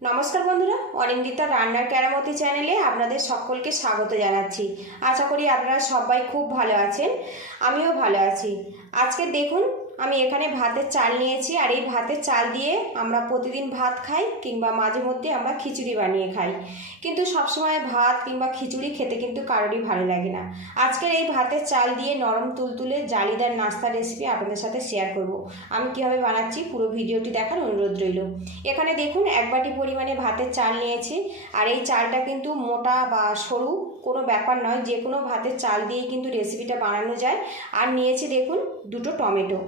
নমস্কার বন্ধুরা, অনিন্দিতা রান্নার কেরামতি চ্যানেলে আপনাদের সকলকে স্বাগত জানাচ্ছি। আশা করি আপনারা সবাই খুব ভালো আছেন, আমিও ভালো আছি। আজকে দেখুন, আমি এখানে ভাতের চাল নিয়েছি, আর এই ভাতের চাল দিয়ে আমরা প্রতিদিন ভাত খাই কিংবা মাঝে মধ্যে আমরা খিচুড়ি বানিয়ে খাই, কিন্তু সবসময় ভাত কিংবা খিচুড়ি খেতে কিন্তু কারোরই ভালো লাগে না। আজকের এই ভাতের চাল দিয়ে নরম তুলতুলে জালিদার নাস্তা রেসিপি আপনাদের সাথে শেয়ার করব। আমি কীভাবে বানাচ্ছি পুরো ভিডিওটি দেখার অনুরোধ রইল। এখানে দেখুন, 1 বাটি পরিমাণে ভাতের চাল নিয়েছি, আর এই চালটা কিন্তু মোটা বা সরু কোনো ব্যাপার নয়, যে কোনো ভাতের চাল দিয়েই কিন্তু রেসিপিটা বানানো যায়। আর নিয়েছি দেখুন 2টো টমেটো,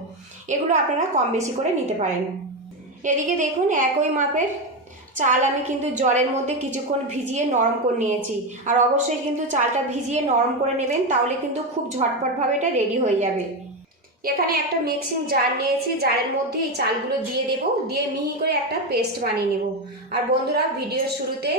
এগুলো আপনারা কম বেশি করে নিতে পারেন। এদিকে দেখুন, একই মাপের চাল আমি কিন্তু জলের মধ্যে কিছুক্ষণ ভিজিয়ে নরম করে নিয়েছি। আর অবশ্যই কিন্তু চালটা ভিজিয়ে নরম করে নেবেন, তাহলে কিন্তু খুব ঝটপটভাবে এটা রেডি হয়ে যাবে। এখানে একটা মিক্সিং জার নিয়েছি, জারের মধ্যে এই চালগুলো দিয়ে দেব, দিয়ে মিহি করে একটা পেস্ট বানিয়ে নেব। আর বন্ধুরা, ভিডিওর শুরুতে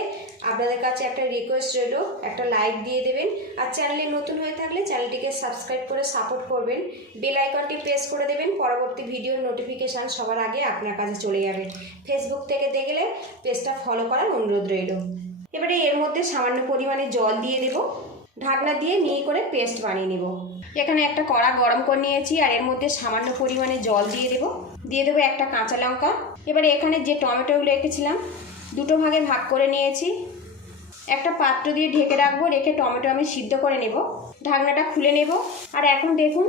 আপনাদের কাছে একটা রিকোয়েস্ট রইল, একটা লাইক দিয়ে দেবেন, আর চ্যানেলে নতুন হয়ে থাকলে চ্যানেলটিকে সাবস্ক্রাইব করে সাপোর্ট করবেন। বেল আইকনটি প্রেস করে দেবেন, পরবর্তী ভিডিওর নোটিফিকেশান সবার আগে আপনার কাছে চলে যাবে। ফেসবুক থেকে দেখলে পেজটা ফলো করার অনুরোধ রইল। এবারে এর মধ্যে সামান্য পরিমাণে জল দিয়ে দেব, ঢাকনা দিয়ে মিহি করে পেস্ট বানিয়ে নেব। এখানে একটা কড়া গরম করে নিয়েছি, আর এর মধ্যে সামান্য পরিমাণে জল দিয়ে দেবো একটা কাঁচা লঙ্কা। এবারে এখানে যে টমেটোগুলো রেখেছিলাম 2টো ভাগে ভাগ করে নিয়েছি, একটা পাত্র দিয়ে ঢেকে রাখবো, রেখে টমেটো আমি সিদ্ধ করে নেব। ঢাকনাটা খুলে নেব। আর এখন দেখুন,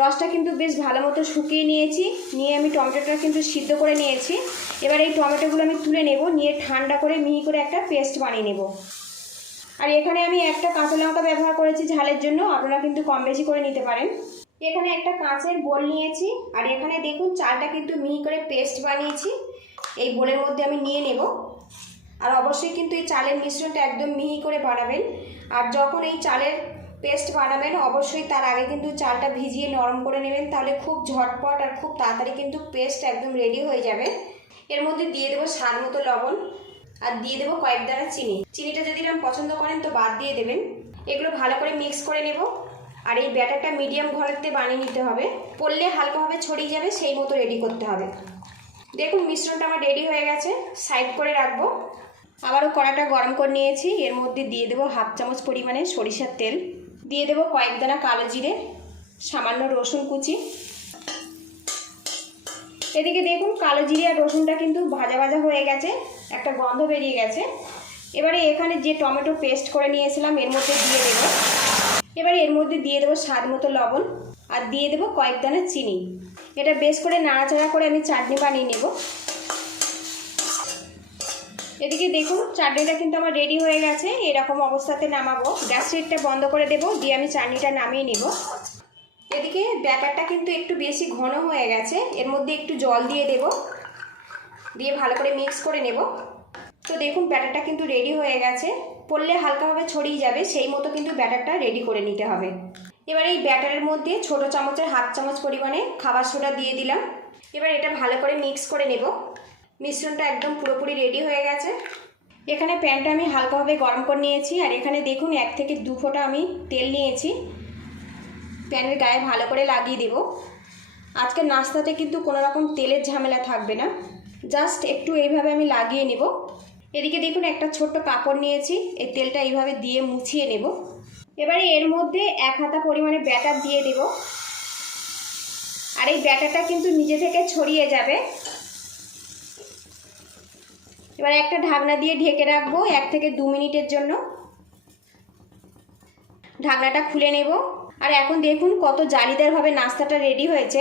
রসটা কিন্তু বেশ ভালো মতো শুকিয়ে নিয়েছি, নিয়ে আমি টমেটোটা কিন্তু সিদ্ধ করে নিয়েছি। এবার এই টমেটোগুলো আমি তুলে নেব, নিয়ে ঠান্ডা করে মিহি করে একটা পেস্ট বানিয়ে নেব। আর এখানে আমি একটা কাঁচা লঙ্কা ব্যবহার করেছি ঝালের জন্য, আপনারা কিন্তু কম বেশি করে নিতে পারেন। এখানে একটা কাঁচের বোল নিয়েছি, আর এখানে দেখুন চালটা কিন্তু মিহি করে পেস্ট বানিয়েছি, এই বোলের মধ্যে আমি নিয়ে নেব। আর অবশ্যই কিন্তু এই চালের মিশ্রণটা একদম মিহি করে বানাবেন। আর যখন এই চালের পেস্ট বানাবেন, অবশ্যই তার আগে কিন্তু চালটা ভিজিয়ে নরম করে নেবেন, তাহলে খুব ঝটপট আর খুব তাড়াতাড়ি কিন্তু পেস্ট একদম রেডি হয়ে যাবে। এর মধ্যে দিয়ে দেবো স্বাদ মতো লবণ, আর দিয়ে দেবো কয়েক দানা চিনি। চিনিটা যদি আপনি পছন্দ করেন তো বাদ দিয়ে দেবেন। এগুলো ভালো করে মিক্স করে নেব। আর এই ব্যাটারটা মিডিয়াম ঘরেতে বানিয়ে নিতে হবে, পড়লে হালকাভাবে ছড়িয়ে যাবে সেই মতো রেডি করতে হবে। দেখুন মিশ্রণটা আমার রেডি হয়ে গেছে, সাইড করে রাখবো। আবারও কড়াটা গরম করে নিয়েছি, এর মধ্যে দিয়ে দেবো 1/2 চামচ পরিমাণে সরিষার তেল, দিয়ে দেবো কয়েক দানা কালো জিরে, সামান্য রসুন কুচি। এদিকে দেখুন কালো জিরে আর রসুনটা কিন্তু ভাজা ভাজা হয়ে গেছে, একটা গন্ধ বেরিয়ে গেছে। এবারে এখানে যে টমেটো পেস্ট করে নিয়েছিলাম এর মধ্যে দিয়ে দেবো। এবারে এর মধ্যে দিয়ে দেবো স্বাদ মতো লবণ, আর দিয়ে দেবো কয়েক দানা চিনি। এটা বেশ করে নাড়াচাড়া করে আমি চাটনি বানিয়ে নেব। এদিকে দেখুন চাটনিটা কিন্তু আমার রেডি হয়ে গেছে, এরকম অবস্থাতে নামাবো। গ্যাস লাইটটা বন্ধ করে দেবো, দিয়ে আমি চাটনিটা নামিয়ে নেব। এদিকে ব্যাটারটা কিন্তু একটু বেশি ঘন হয়ে গেছে, এর মধ্যে একটু জল দিয়ে দেব, দিয়ে ভালো করে মিক্স করে নেব। তো দেখুন ব্যাটারটা কিন্তু রেডি হয়ে গেছে, পড়লে হালকাভাবে ছড়িয়ে যাবে সেই মতো কিন্তু ব্যাটারটা রেডি করে নিতে হবে। এবার এই ব্যাটারের মধ্যে ছোটো চামচের 1/2 চামচ পরিমাণে খাবার সোডা দিয়ে দিলাম। এবার এটা ভালো করে মিক্স করে নেব। মিশ্রণটা একদম পুরোপুরি রেডি হয়ে গেছে। এখানে প্যানটা আমি হালকাভাবে গরম করে নিয়েছি, আর এখানে দেখুন 1 থেকে 2 ফোঁটা আমি তেল নিয়েছি, প্যানের গায়ে ভালো করে লাগিয়ে দেব। আজকের নাস্তাতে কিন্তু কোনো রকম তেলের ঝামেলা থাকবে না, জাস্ট একটু এইভাবে আমি লাগিয়ে নেব। এদিকে দেখুন একটা ছোট্ট কাপড় নিয়েছি, এই তেলটা এইভাবে দিয়ে মুছিয়ে নেব। এবারে এর মধ্যে 1 হাতা পরিমাণে ব্যাটার দিয়ে দেব, আর এই ব্যাটারটা কিন্তু নিজে থেকে ছড়িয়ে যাবে। এবার একটা ঢাকনা দিয়ে ঢেকে রাখবো 1 থেকে 2 মিনিটের জন্য। ঢাকনাটা খুলে নেব। আর এখন দেখুন কত জালিদারভাবে নাস্তাটা রেডি হয়েছে।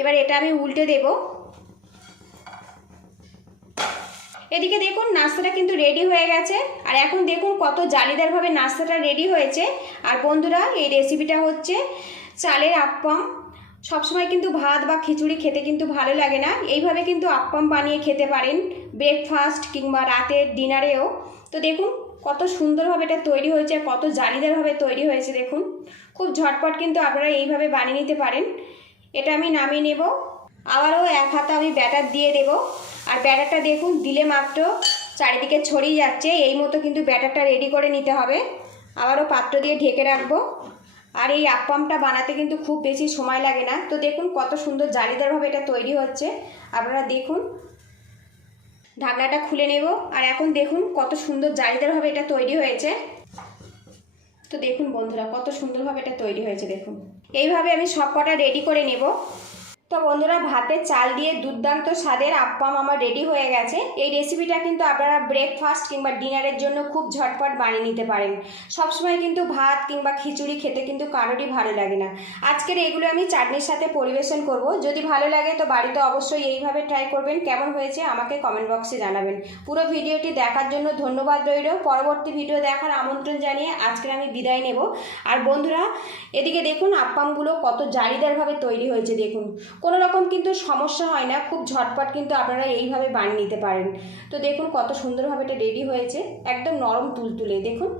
এবার এটা আমি উল্টে দেব। এদিকে দেখুন নাস্তাটা কিন্তু রেডি হয়ে গেছে, আর এখন দেখুন কত জালিদারভাবে নাস্তাটা রেডি হয়েছে। আর বন্ধুরা, এই রেসিপিটা হচ্ছে চালের আপ্পাম। সবসময় কিন্তু ভাত বা খিচুড়ি খেতে কিন্তু ভালো লাগে না, এইভাবে কিন্তু আপ্পাম বানিয়ে খেতে পারেন ব্রেকফাস্ট কিংবা রাতের ডিনারেও। তো দেখুন কত সুন্দরভাবে এটা তৈরি হয়েছে, কত জালিদারভাবে তৈরি হয়েছে। দেখুন খুব ঝটপট কিন্তু আপনারা এইভাবে বানিয়ে নিতে পারেন। এটা আমি নামিয়ে নেব। আবারও 1 হাতা আমি ব্যাটার দিয়ে দেব, আর ব্যাটারটা দেখুন দিলে মাত্র চারিদিকে ছড়িয়ে যাচ্ছে, এই মতো কিন্তু ব্যাটারটা রেডি করে নিতে হবে। আবারও পাত্র দিয়ে ঢেকে রাখবো। আর এই আপ্পামটা বানাতে কিন্তু খুব বেশি সময় লাগে না। তো দেখুন কত সুন্দর জালিদারভাবে এটা তৈরি হচ্ছে, আপনারা দেখুন। ঢাকনাটা খুলে নেব। আর এখন দেখুন কত সুন্দর জালিদারভাবে এটা তৈরি হয়েছে। তো দেখুন বন্ধুরা কত সুন্দরভাবে এটা তৈরি হয়েছে দেখুন। এইভাবে আমি সব কটা রেডি করে নেব। তো বন্ধুরা ভাতের চাল দিয়ে দুর্দান্ত স্বাদের আপ্পাম আমার রেডি হয়ে গেছে। এই রেসিপিটা কিন্তু আপনারা ব্রেকফাস্ট কিংবা ডিনারের জন্য খুব ঝটপট বানিয়ে নিতে পারেন। সবসময় কিন্তু ভাত কিংবা খিচুড়ি খেতে কিন্তু কারোরই ভালো লাগে না। আজকের এগুলো আমি চাটনির সাথে পরিবেশন করব। যদি ভালো লাগে তো বাড়িতে অবশ্যই এইভাবে ট্রাই করবেন। কেমন হয়েছে আমাকে কমেন্ট বক্সে জানাবেন। পুরো ভিডিওটি দেখার জন্য ধন্যবাদ রইল। পরবর্তী ভিডিও দেখার আমন্ত্রণ জানিয়ে আজকে আমি বিদায় নেব। আর বন্ধুরা এদিকে দেখুন আপ্পামগুলো কত জালিদারভাবে তৈরি হয়েছে দেখুন। কোনো রকম কিন্তু সমস্যা হয় না, খুব ঝটপট কিন্তু আপনারা এইভাবে বানিয়ে নিতে পারেন। তো দেখুন কত সুন্দরভাবে এটা রেডি হয়েছে, একদম নরম তুলতুলে দেখুন।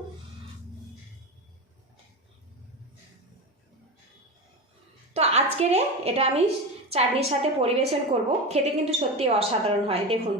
তো আজকের এটা আমি চাটনির সাথে পরিবেশন করব। খেতে কিন্তু সত্যি অসাধারণ হয় দেখুন।